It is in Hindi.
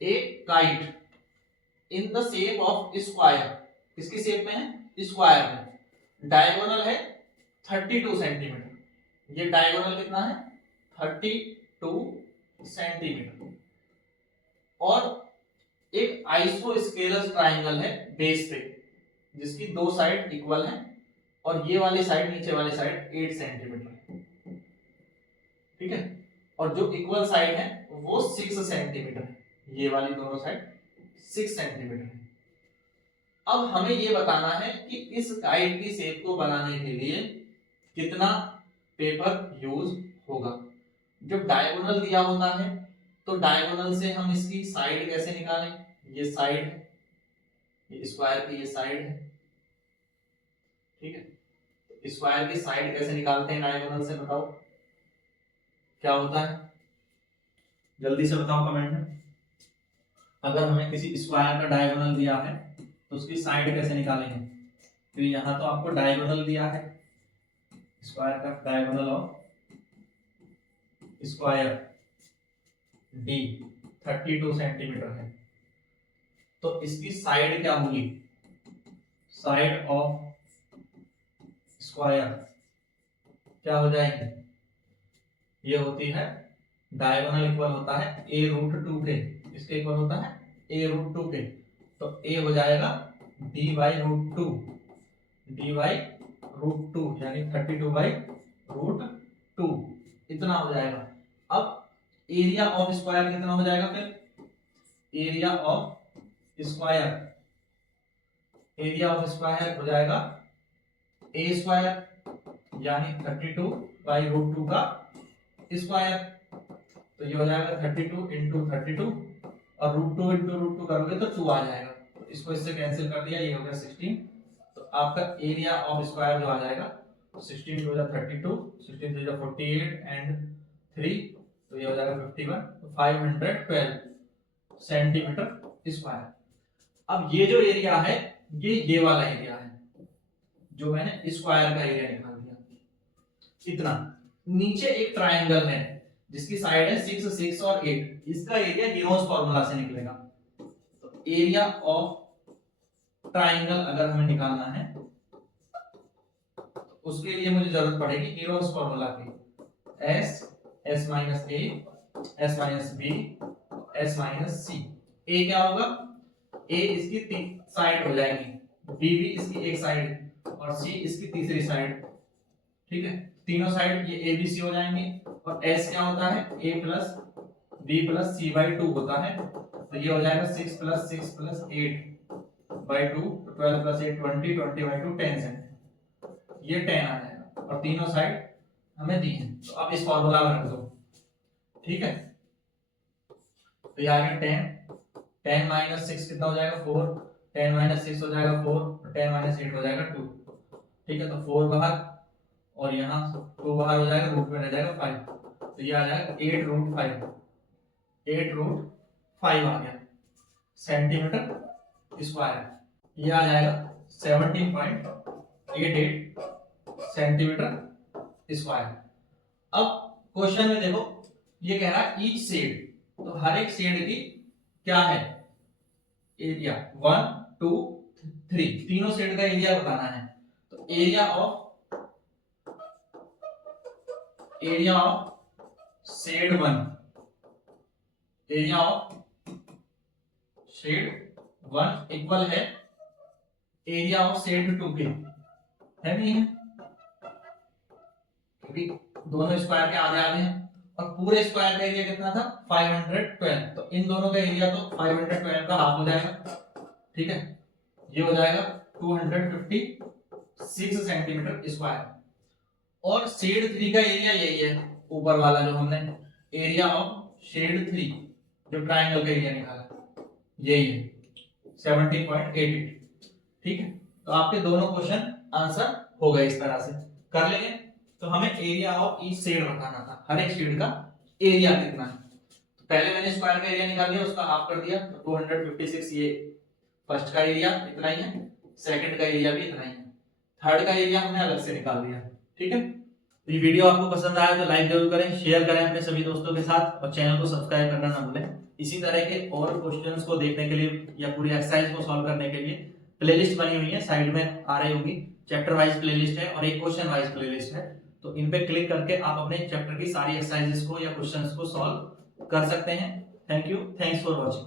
A kite in the shape of square, किसकी शेप में है, स्क्वायर में, डायगोनल है 32 सेंटीमीटर, ये डायगोनल कितना है 32 सेंटीमीटर, और एक आइसोस्केलस ट्राइंगल है बेस पे जिसकी दो साइड इक्वल है, और ये वाली साइड नीचे वाली साइड 8 सेंटीमीटर है, ठीक है, और जो इक्वल साइड है वो 6 सेंटीमीटर है, ये वाली दोनों साइड 6 सेंटीमीटर है। अब हमें ये बताना है कि इस काइट की शेप को बनाने के लिए कितना पेपर यूज होगा। जब डायगोनल दिया होता है तो डायगोनल से हम इसकी साइड कैसे निकालें, ये साइड है, ये स्क्वायर की ये साइड है, ठीक है, स्क्वायर की साइड कैसे निकालते हैं डायगोनल से, बताओ क्या होता है, जल्दी से बताओ कमेंट में। अगर हमें किसी स्क्वायर का डायगोनल दिया है तो उसकी साइड कैसे निकालेंगे, तो यहाँ तो आपको डायगोनल दिया है, स्क्वायर का diagonal of square D 32 centimetre है, तो इसकी साइड क्या होगी, साइड ऑफ स्क्वायर क्या हो जाएगी, ये होती है डायगोनल इक्वल होता है a√2 के, इसके इक्वल होता है a√2 के, तो a हो जाएगा d/√2, d/√2 यानी 32/√2 इतना हो जाएगा। अब एरिया ऑफ स्क्वायर कितना हो जाएगा, फिर area of square, area of square हो जाएगा a स्क्वायर यानी 32/√2 का स्क्वायर, तो ये हो जाएगा 32 इंटू 32 और √2 इंटू √2 करोगे तो 2 आ जाएगा, तो इसको इससे कैंसिल कर दिया, ये हो गया 16, तो आपका एरिया ऑफ स्क्वायर जो आ जाएगा 16 2 32, 16 3 48 एंड 3, तो ये हो जाएगा 51, तो 512 सेंटीमीटर स्क्वायर। अब ये जो एरिया है ये वाला एरिया है जो मैंने स्क्वायर का एरिया निकाल दिया, इतना। नीचे एक ट्राइंगल है जिसकी साइड है 6 6 और 8, इसका एरिया हीरोज फॉर्मूला से निकलेगा, तो एरिया ऑफ ट्राइंगल अगर हमें निकालना है तो उसके लिए मुझे जरूरत पड़ेगी हीरोज फॉर्मूला की, s s minus a s minus b s minus c। a क्या होगा, a इसकी साइड हो जाएगी, b भी इसकी एक साइड और c इसकी तीसरी साइड, ठीक है, तीनों साइड ये a b c हो जाएंगे, और s क्या होता है a plus b plus c/2 होता है, तो ये हो जाएगा 6 प्लस 6 प्लस 8/2, 12 प्लस 8 20, 20/2 10 सेंटीमीटर, ये 10 आ जाएगा, और तीनों साइड हमें दी है, तो अब इस फॉर्मूला में रख दो, ठीक है, तो ये आ गया 10, 10 माइनस 6 कितना हो जाएगा 4, 10 माइनस 6 हो जाएगा 4, 10 माइनस 8 हो जाएगा 2, ठीक है, तो 4 बाहर और यहाँ 2 बाहर हो जाएगा, रूट में रह जाएगा 5, तो ये आ जाएगा 8√5, 8√5 आ गया सेंटीमीटर स्क्वायर, ये आ जाएगा 17.88 सेंटीमीटर स्क्वायर। अब क्वेश्चन में देखो ये कह रहा है ईच शेड, तो हर एक शेड की क्या है एरिया, 1 2 3, तीनों शेड का एरिया बताना है, तो area of shade 1, area of shade 1 equal है एरिया ऑफ शेड 2 के, है नहीं है, क्योंकि दोनों स्क्वायर के आधे आधे हैं, और पूरे स्क्वायर का एरिया कितना था 512, तो इन दोनों का एरिया तो 512 का हाफ हो जाएगा, ठीक है, ये हो जाएगा 256 सेंटीमीटर स्क्वायर, और शेड 3 का एरिया यही है ऊपर वाला जो हमने एरिया ऑफ शेड 3 जो ट्राइंगल का एरिया निकाला यही है 17.88, ठीक है, तो आपके दोनों क्वेश्चन आंसर हो गए, इस तरह से कर लेंगे। तो हमें एरिया ऑफ ईच शेड बताना था, हर एक शेड का एरिया कितना है, तो पहले मैंने स्क्वायर का एरिया निकाल दिया, उसका हाफ कर दिया, तो 256 ये फर्स्ट का एरिया इतना ही है, सेकंड का एरिया भी इतना ही है, थर्ड का एरिया हमने अलग से निकाल दिया, ठीक है, तो ये वीडियो आपको पसंद आया तो लाइक जरूर करें, शेयर करें अपने सभी दोस्तों के साथ और चैनल को सब्सक्राइब करना ना भूलें। इसी तरह के और क्वेश्चंस को देखने के लिए या पूरी एक्सरसाइज को सॉल्व करने के लिए प्लेलिस्ट बनी हुई है, साइड में आ रही होगी। चैप्टर वाइज प्लेलिस्ट है और एक क्वेश्चन वाइज प्लेलिस्ट है, तो इन पे क्लिक करके आप अपने चैप्टर की सारी एक्सरसाइजेस को या क्वेश्चंस को सॉल्व कर सकते हैं। Thank you, thanks for watching.